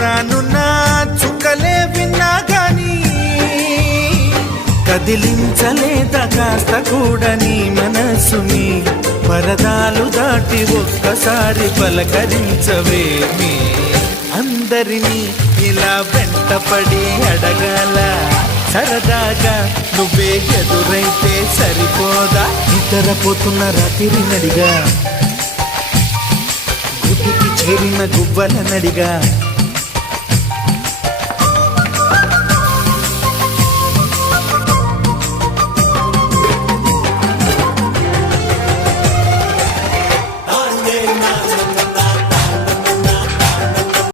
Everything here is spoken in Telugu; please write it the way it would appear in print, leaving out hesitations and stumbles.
రానున్న చుక్కలే విన్నా గాని కదిలించలేదా కాస్త కూడా నీ మనసుని పరదాలు దాటి ఒక్కసారి పలకరించవేమి అందరినీ ఇలా వెంటపడి అడగాల సరదాగా నువ్వే ఎదురైతే సరిపోదా నిద్రపోతున్న రాత్రి నడిగా గుడ్డికి చేరిన గువ్వల నడిగా